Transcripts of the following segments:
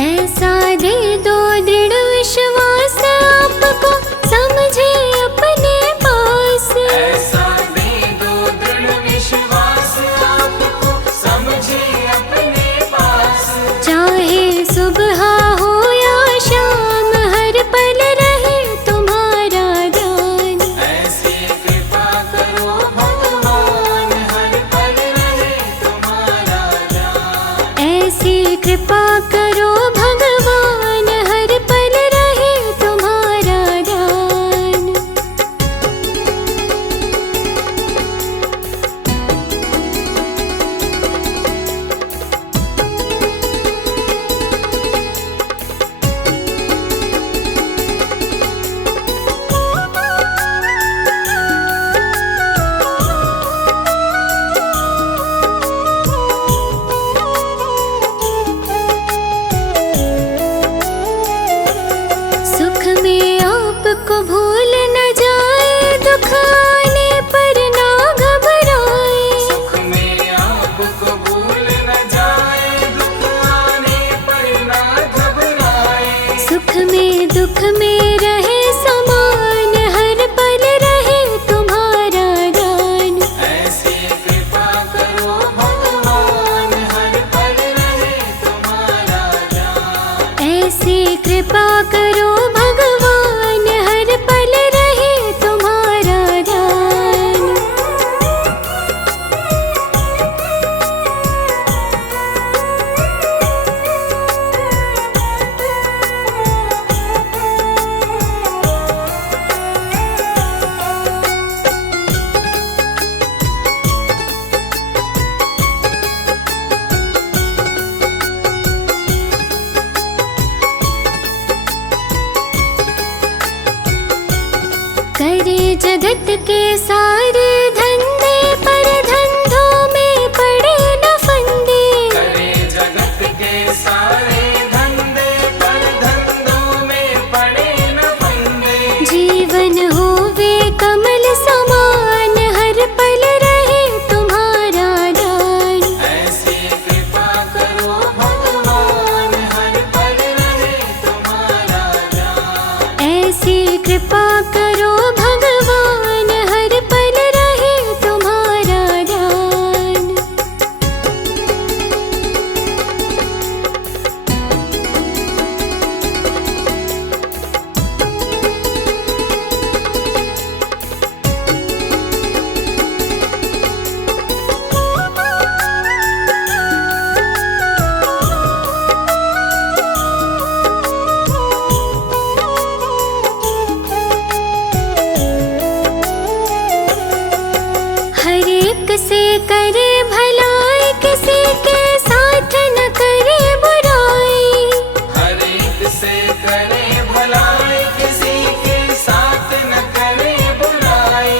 ऐसा दे दो दृढ़ विश्वास आपको समझे अपने पास। ऐसा दे दो दृढ़ विश्वास आपको समझे अपने पास। चाहे सुबह हो या शाम हर पल रहे तुम्हारा ध्यान। ऐसी कृपा करो भगवान हर पल रहे तुम्हारा ध्यान। ऐसी कृपा करो भगवान हर पल रहे तुम्हारा ध्यान। सुख में आपको भूल न जाए, दुख आने पर ना घबराए। सुख में आपको भूल न जाए दुख आने पर ना घबराए। सुख में दुख में रहे समान हर पल रहे तुम्हारा ध्यान। ऐसी कृपा करो भगवान हर पल रहे तुम्हारा ध्यान। ऐसी कृपा करो भगवान हर पल रहे तुम्हारा ध्यान। करे जगत के सारे धंधे पर धंधों में पड़े न फंदे। करे जगत के सारे धंधे पर धंधों में पड़े न फंदे। जीवन होवे कमल समान हर पल रहे तुम्हारा ध्यान। ऐसी कृपा करो भगवान हर पल रहे तुम्हारा ध्यान। ऐसी कृपा करो भगवान हर पल रहे तुम्हारा ध्यान। हर एक से करे भलाई, किसी के साथ न करे बुराई। हर एक से करे भलाई किसी के साथ न करे बुराई।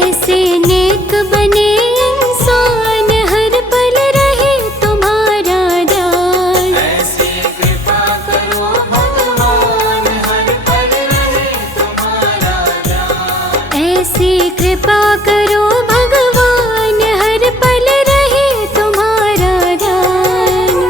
ऐसे नेक बने इंसान हर पल रहे तुम्हारा ध्यान। ऐसी कृपा करो भगवान हर पल रहे तुम्हारा ध्यान। ऐसी कृपा करो भगवान हर पल रहे तुम्हारा ध्यान।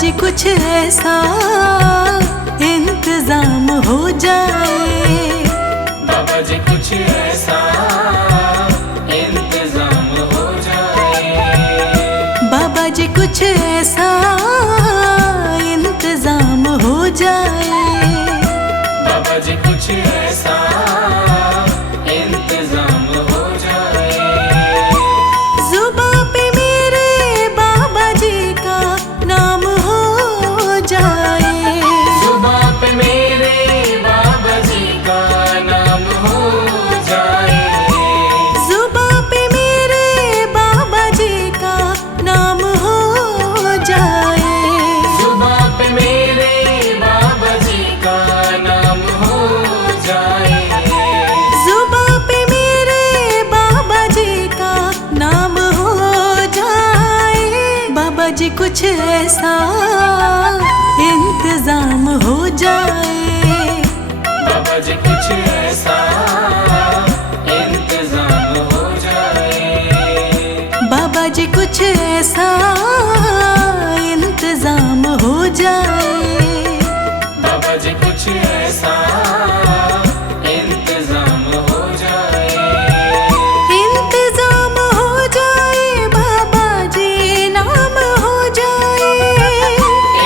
जी कुछ ऐसा इंतजाम हो जाए, बाबा जी कुछ ऐसा इंतजाम हो जाए, बाबा जी कुछ ऐसा इंतजाम हो जाए, बाबा जी कुछ ऐसा इंतजाम हो जाए, जुबां पे मेरे बाबा जी का नाम हो जाए, जुबां पे मेरे बाबा जी का नाम हो जाए, जुबां पे मेरे बाबा जी का नाम हो जाए, जुबां पे मेरे बाबा जी का नाम हो जाए, जुबां पे मेरे बाबा जी का नाम हो जाए, बाबा जी कुछ ऐसा इंतजाम हो जाए, बाबा जी कुछ ऐसा इंतजाम हो जाए, बाबा जी कुछ ऐसा इंतजाम हो जाए, बाबा जी कुछ ऐसा इंतजाम हो जाए, इंतजाम हो जाए, बाबा जी नाम हो जाए,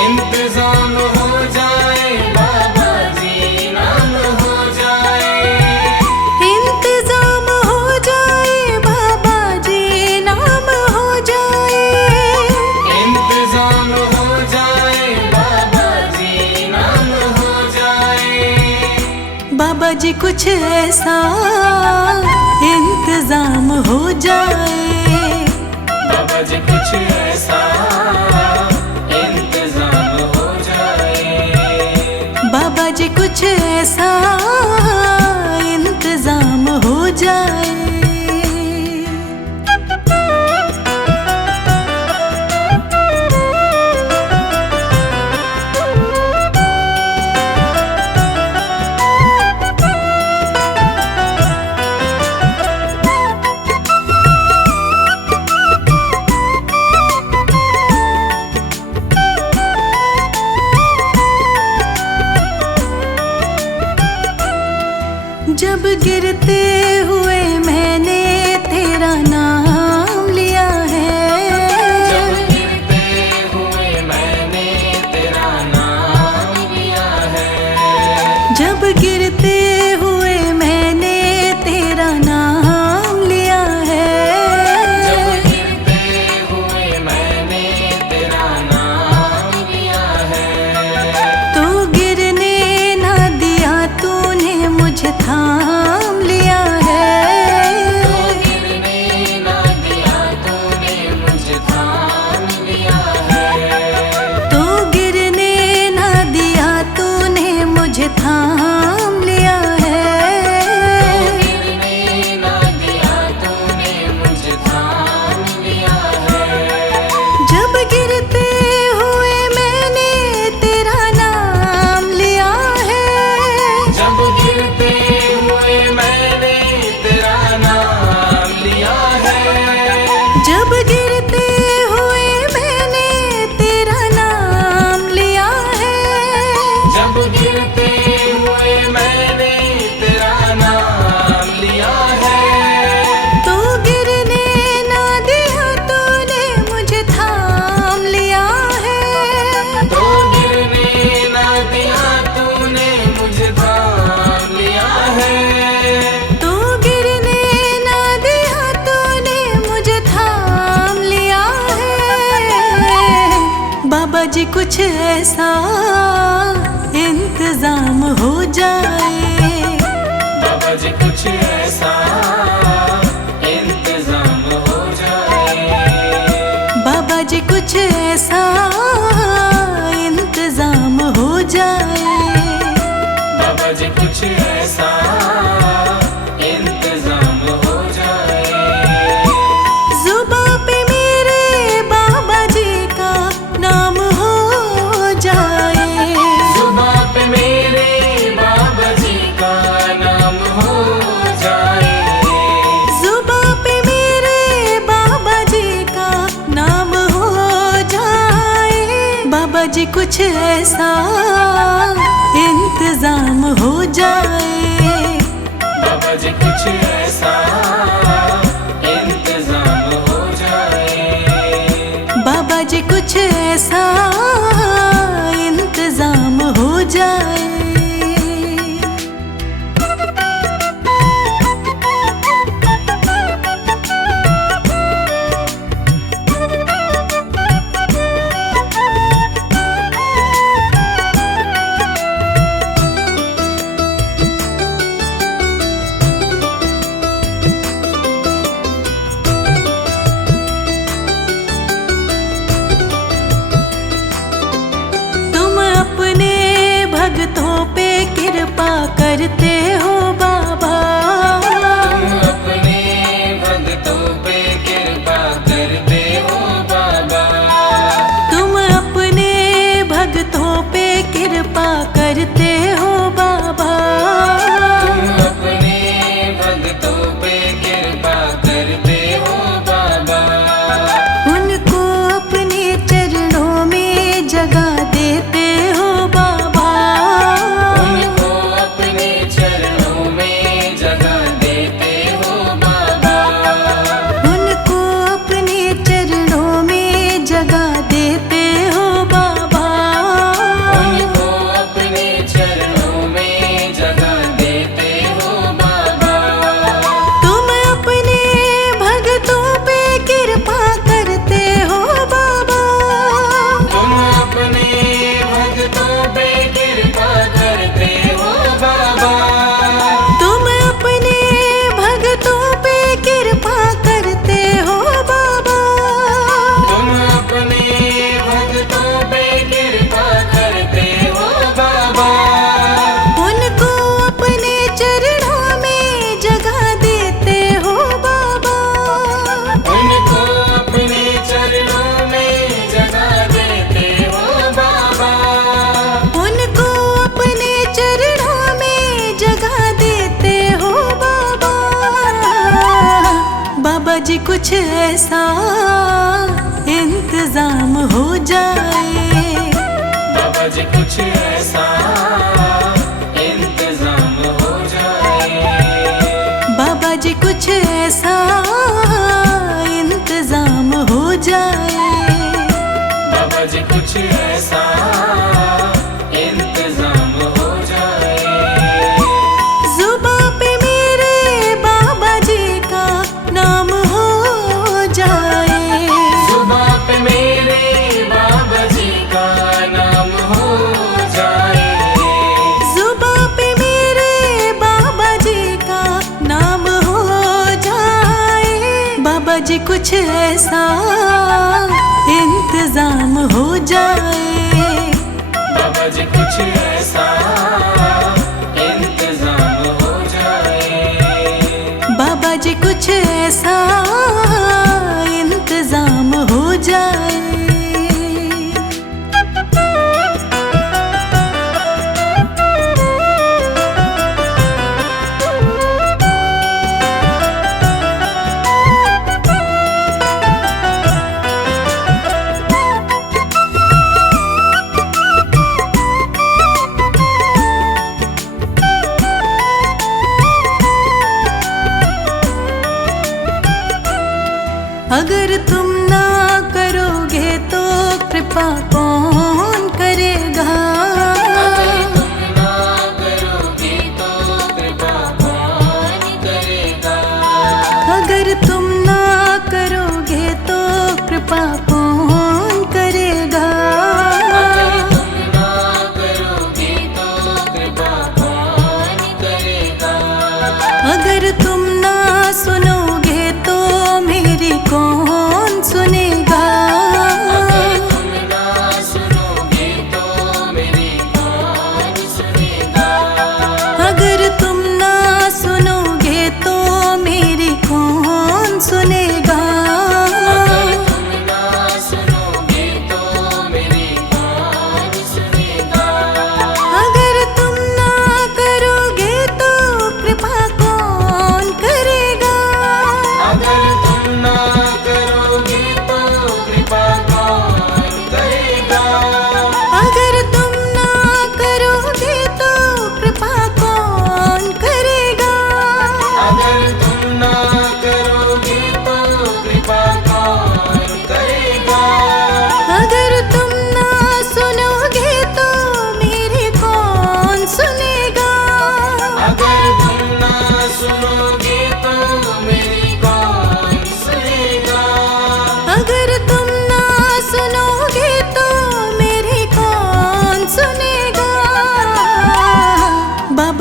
इंतजाम हो जाए, बाबा जी नाम हो जाए, इंतजाम हो जाए, बाबा जी नाम हो जाए, इंतजाम हो जाए, बाबा जी नाम हो जाए, बाबा जी कुछ ऐसा इंतजाम हो जाए, बाबा जी कुछ ऐसा इंतजाम हो जाए, बाबा जी कुछ ऐसा इंतजाम हो जाए। जब गिरते हुए मैंने तेरा नाम लिया है, जब गिरते हुए मैंने तेरा नाम लिया है, जब गिरते हुए मैंने तेरा नाम लिया है, जब गिरते हुए मैंने तेरा नाम लिया है, तो गिरने ना दिया तूने मुझे थाम लिया है, तो गिरने ना दिया तूने मुझे थाम लिया है, तो गिरने ना दिया तूने मुझे थाम लिया है, गिरने ना दिया तूने मुझे थाम लिया है, जब गिरते हुए मैंने तेरा नाम लिया है, जब गिरते हुए मैंने तेरा नाम लिया है, जब गिरते हुए मैंने तेरा नाम लिया है, जब गिरते हुए मैंने तेरा नाम लिया है, तो गिरने ना दिया तूने मुझे थाम लिया है, तो गिरने ना दिया तूने मुझे थाम लिया है, तो गिरने ना दिया तूने मुझे थाम लिया है, बाबा जी कुछ ऐसा इंतजाम हो जाए, बाबा जी कुछ ऐसा इंतजाम हो जाए, बाबा जी कुछ ऐसा इंतजाम हो जाए, बाबा जी कुछ ऐसा इंतजाम हो जाए, जुबां पे मेरे बाबा जी का नाम हो जाए, जुबां पे मेरे बाबा जी का नाम हो जाए, जुबां पे मेरे बाबा जी का नाम हो जाए, बाबा कुछ ऐसा इंतजाम हो जाए, बाबा जी कुछ ऐसा इंतजाम हो जाए, बाबा जी कुछ ऐसा इंतजाम हो जाए। भक्तों पे कृपा करते हो बाबा, तुम अपने भक्तों पे कृपा करते हो बाबा, तुम अपने भक्तों पे कृपा करते हो बाबा, तुम अपने भक्तों पे कृपा करते हो बाबा, उनको अपने चरणों में जगह देते हो बाबा, उनको अपने चरणों में जगह देते हो बाबा, उनको अपने चरणों में जगह देते हो बाबा, उनको अपने चरणों में जगह देते हो बाबा, तुम अपने भक्तों पे कृपा करते हो बाबा, तुम अपने भक्तों पे कृपा करते हो बाबा, तुम अपने भक्तों पे कृपा करते हो बाबा, तुम अपने भक्तों पे कृपा करते हो बाबा, उनको अपने चरणों में जगह देते हो बाबा, उनको अपने चरणों में जगह देते हो बाबा, उनको अपने चरणों में जगह देते हो बाबा, बाबा जी कुछ ऐसा इंतजाम हो जाए, बाबा जी कुछ ऐसा इंतजाम हो जाए, बाबा जी कुछ ऐसा इंतजाम हो जाए, बाबा जी कुछ ऐसा इंतजाम हो जाए, जुबां पे मेरे बाबा जी का नाम हो जाए, जुबां पे मेरे बाबा जी का नाम हो जाए, जुबां पे मेरे बाबा जी का नाम हो जाए, बाबा जी कुछ ऐसा इंतजाम हो जाए, बाबा जी कुछ ऐसा इंतजाम हो जाए, बाबा जी कुछ ऐसा इंतजाम हो जाए। अगर तुम ना करोगे तो कृपा कौन करेगा, अगर तुम ना करोगे तो कृपा कौन करेगा, अगर तुम ना करोगे तो कृपा कौन करेगा, अगर तुम ना करोगे तो कृपा कौन करेगा, अगर तुम ना सुनोगे तो मेरी कौन सुनेगा, अगर तुम ना सुनोगे तो मेरी कौन सुनेगा, अगर तुम ना सुनोगे तो मेरी कौन सुनेगा, अगर तुम ना सुनोगे तो मेरी कौन सुनेगा, अगर तुम ना करोगे तो कृपा कौन करेगा, अगर तुम ना करो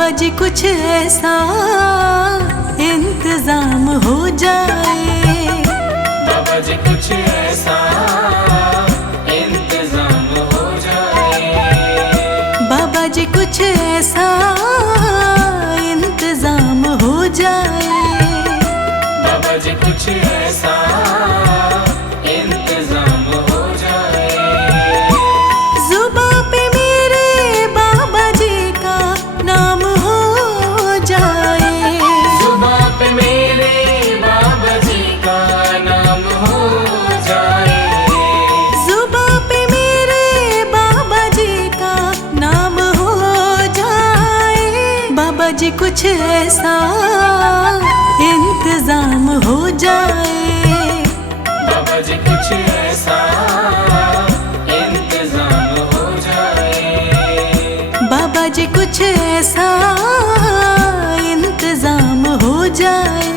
बाबा जी कुछ ऐसा इंतजाम हो जाए, बाबा जी कुछ ऐसा इंतजाम हो जाए, बाबा जी कुछ ऐसा इंतजाम हो जाए, बाबा जी कुछ ऐसा इंतजाम हो जाए। जुबां पे मेरे बाबा जी का नाम हो जाए, जुबां पे मेरे बाबा जी का नाम हो जाए, जुबां पे मेरे बाबा जी का नाम हो जाए, बाबा जी कुछ ऐसा इंतजाम हो जाए, बाबा जी कुछ ऐसा इंतजाम हो जाए, बाबा जी कुछ ऐसा इंतजाम हो जाए।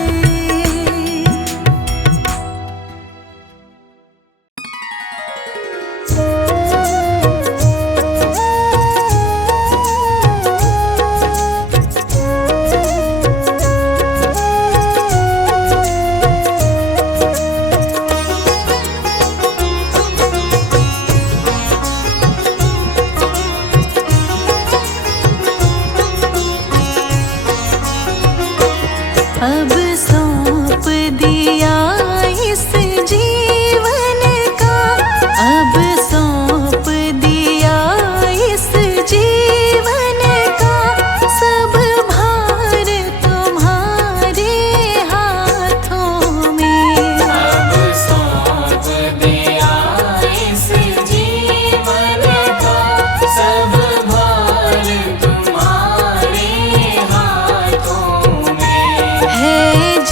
अब सौंप दिया इस जीवन का, अब सौंप दिया इस जीवन का, सब भार तुम्हारे हाथों में, अब सौंप दिया इस जीवन का, सब भार तुम्हारे हाथों में, है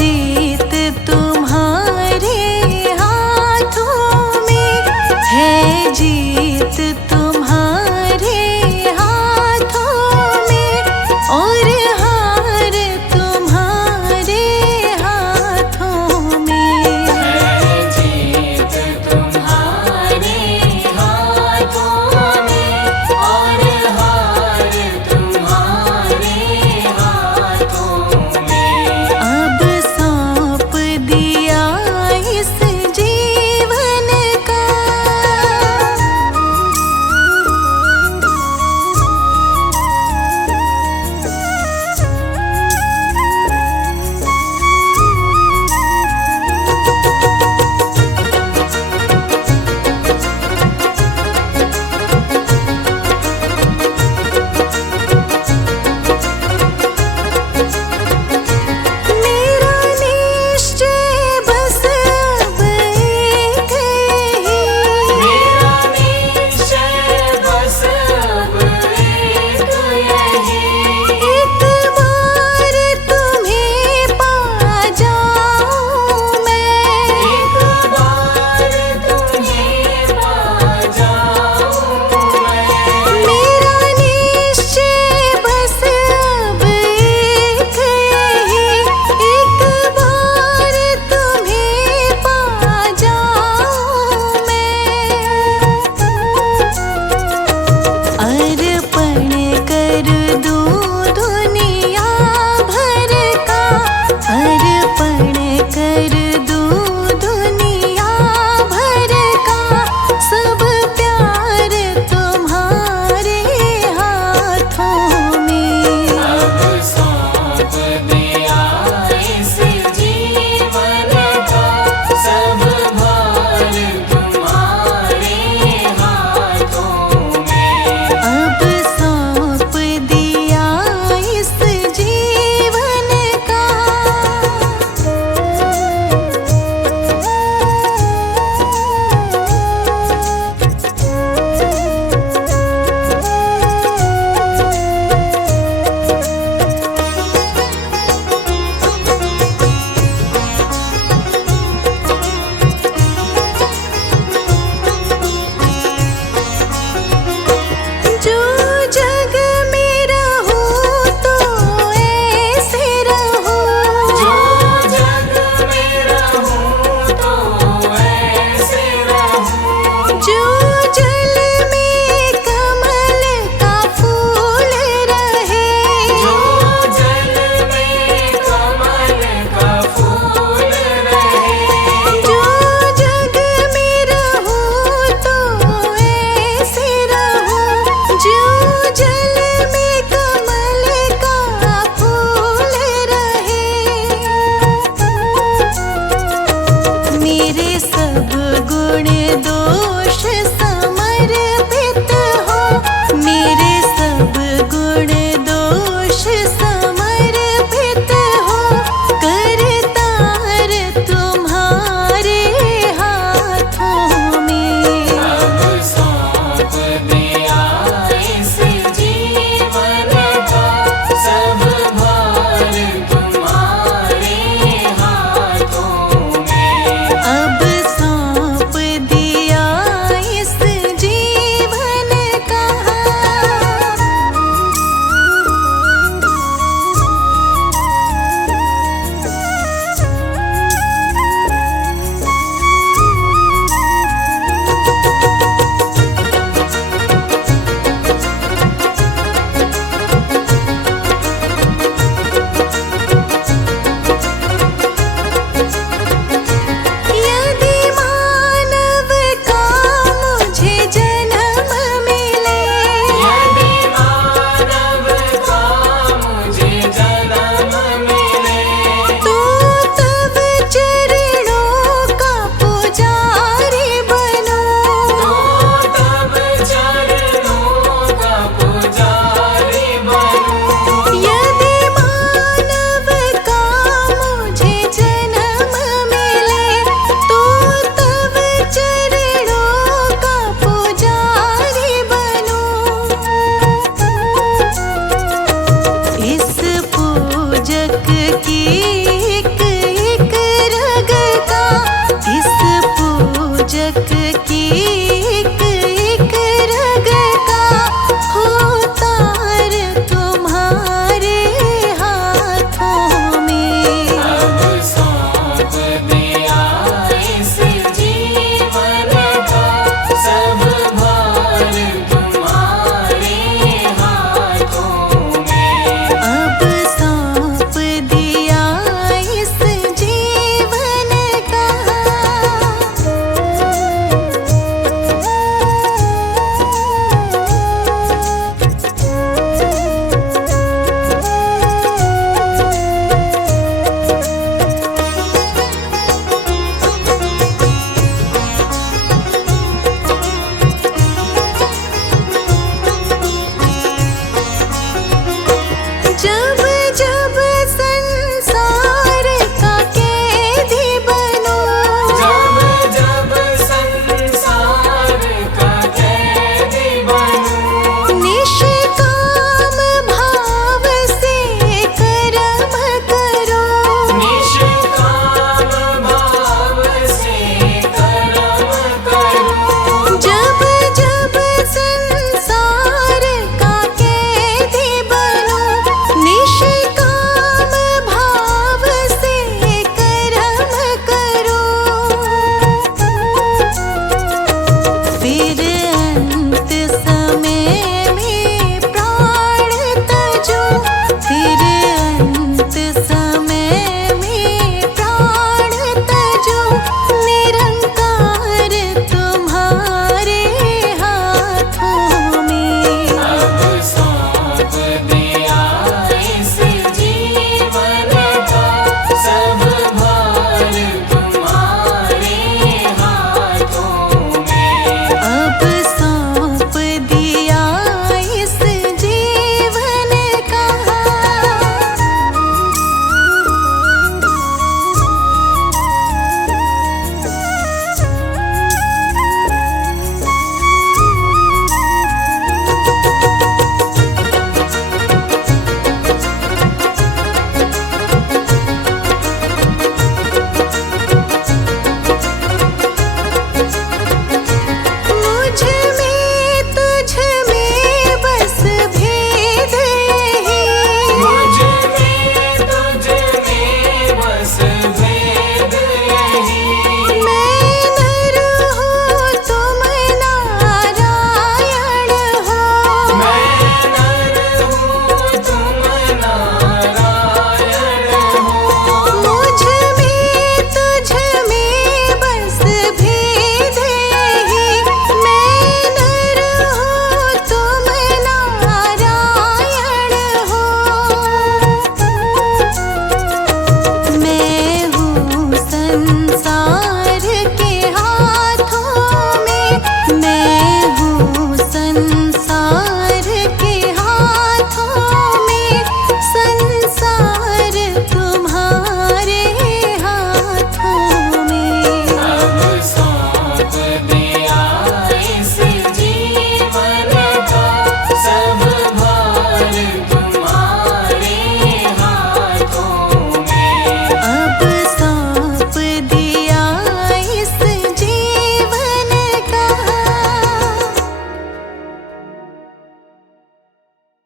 तेरे